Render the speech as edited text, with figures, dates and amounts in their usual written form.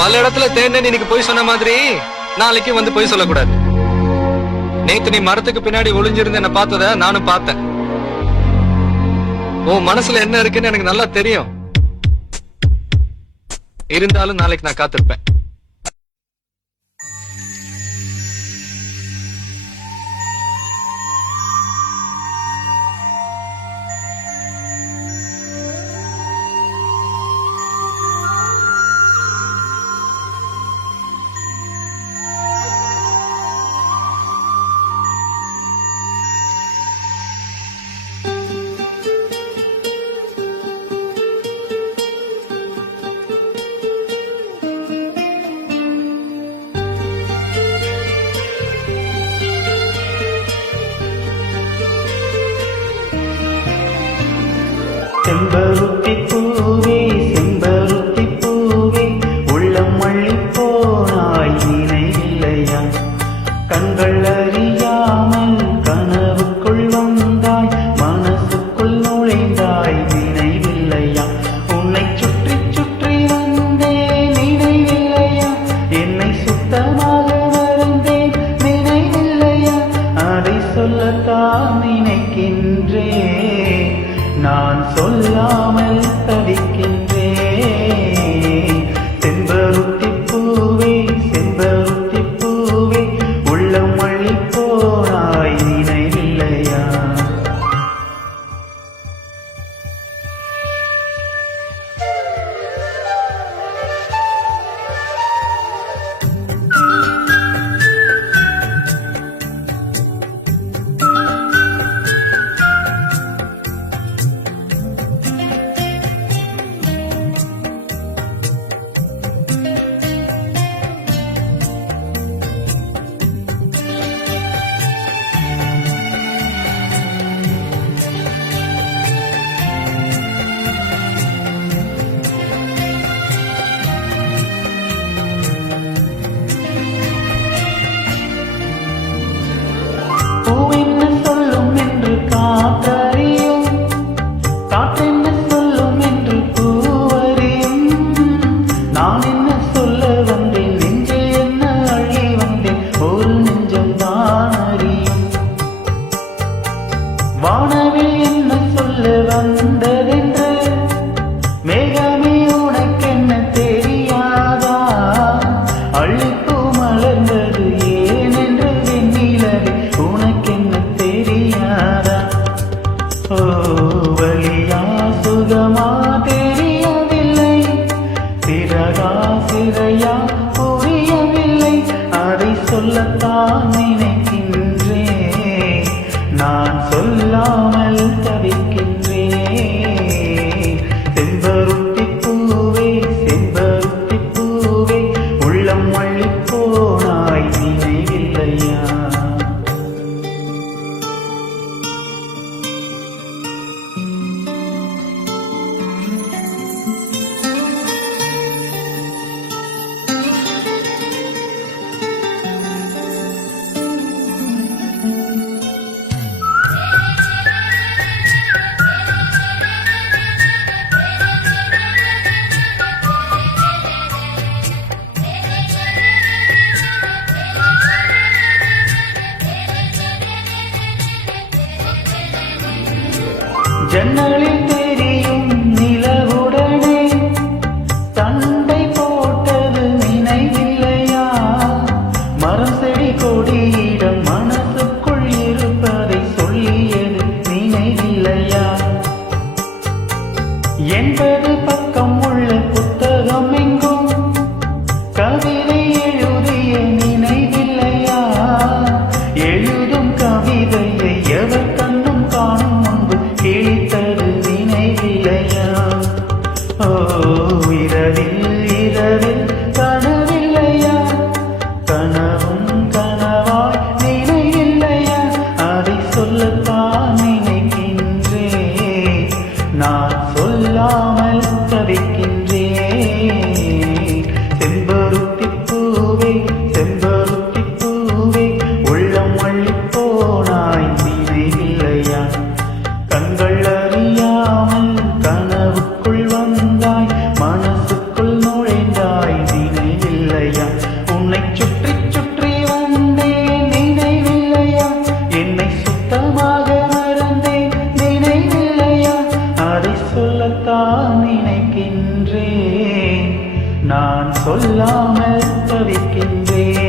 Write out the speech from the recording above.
பல இடத்துல தேர்ந்தேன் இன்னைக்கு போய் சொன்ன மாதிரி நாளைக்கு வந்து போய் சொல்லக்கூடாது. நேத்து நீ மரத்துக்கு பின்னாடி ஒளிஞ்சிருந்து என்ன பார்த்தத நானும் பார்த்தேன். உன் மனசுல என்ன இருக்குன்னு எனக்கு நல்லா தெரியும். இருந்தாலும் நாளைக்கு நான் காத்திருப்பேன். செம்பருத்தி பூவே செம்பருத்தி பூவே உள்ளம் அள்ளி போனாய் நினைவில்லையா? கண்கள் அறியாமல் கனவுக்குள் வந்தாய் மனசுக்குள் நுழைந்தாய் நினைவில்லையா? உன்னை சுற்றி சுற்றி வந்தேன் நினைவில்லையா? என்னை சுத்தமாக மறந்தேன் நினைவில்லையா? அதை சொல்லத்தான் நினைக்கின்றேன், நான் சொல்லாமல் தவிக்கின்றேன். செம்பருத்தி பூவே செம்பருத்தி பூவே உள்ளம் அள்ளி போனாய் நினைவில்லையா? பூவென்ன சொல்லும் என்று காற்றறியும், காற்றென்ன சொல்லும் என்று பூவறியும். நான் என்ன சொல்ல வந்தேன், நெஞ்சில் என்ன அள்ளி வந்தேன், ஒரு நெஞ்சம் தான் அறியும். வானவில் என்ன சொல்ல வந்ததென்று மேகமே உனக்கென்ன தெரியாதா? அள்ளிப்பூ மலர்ந்தது ஏனென்று வெண்ணிலவே உனக்கென்ன தெரியாதா? ஓ வலியா சுகமா தெரியவில்லை, சிறகா சிறையா புரியவில்லை. அதை சொல்லத்தான் நினைக்கின்றேன், நான் சொல்லாமல் தவிக்கின்றேன். செம்பருத்தி பூவே செம்பருத்தி பூவே உள்ளம் அள்ளி போனாய் நினைவில்லையா? ஜன்னலில் தெரியும் நிலவுடனே சண்டை போட்டது நினைவில்லையா? மரம் செடி கொடியிடம் மனசுக்குள் இருப்பதை சொல்லியது நினைவில்லையா? 80 பக்கம் உள்ள புத்தகம் எங்கும் கவிதை எழுதிய நினைவில்லையா? எழுதும் கவிதையை எவர் கண்ணும் காணும் முன்பு கிழித்தது நினைவில்லையா? ஓ இரவில் இரவில் கனவில்லையா? கனவும் கனவாய் நினைவில்லையா? அதை சொல்லத்தான் நினைக்கின்றேன், நான் சொல்லாமல் தவிக்கின்றேன். செம்பருத்தி பூவே செம்பருத்தி பூவே உள்ளம் அள்ளி போனாய் நினைவில்லையா? கண்கள் அறியாமல் கனவுக்குள் வந்தாய் மனசுக்குள் நுழைந்தாய் நினைவில்லையா? நினைவில்லையா? உன்னை சுற்றி சுற்றி வந்தேன் நினைவில்லையா? என்னை சுத்தமாக மறந்தேன் நினைவில்லையா? அதை சொல்லத்தான் நினைக்கின்றேன், நான் சொல்லாமல் தவிக்கின்றேன்.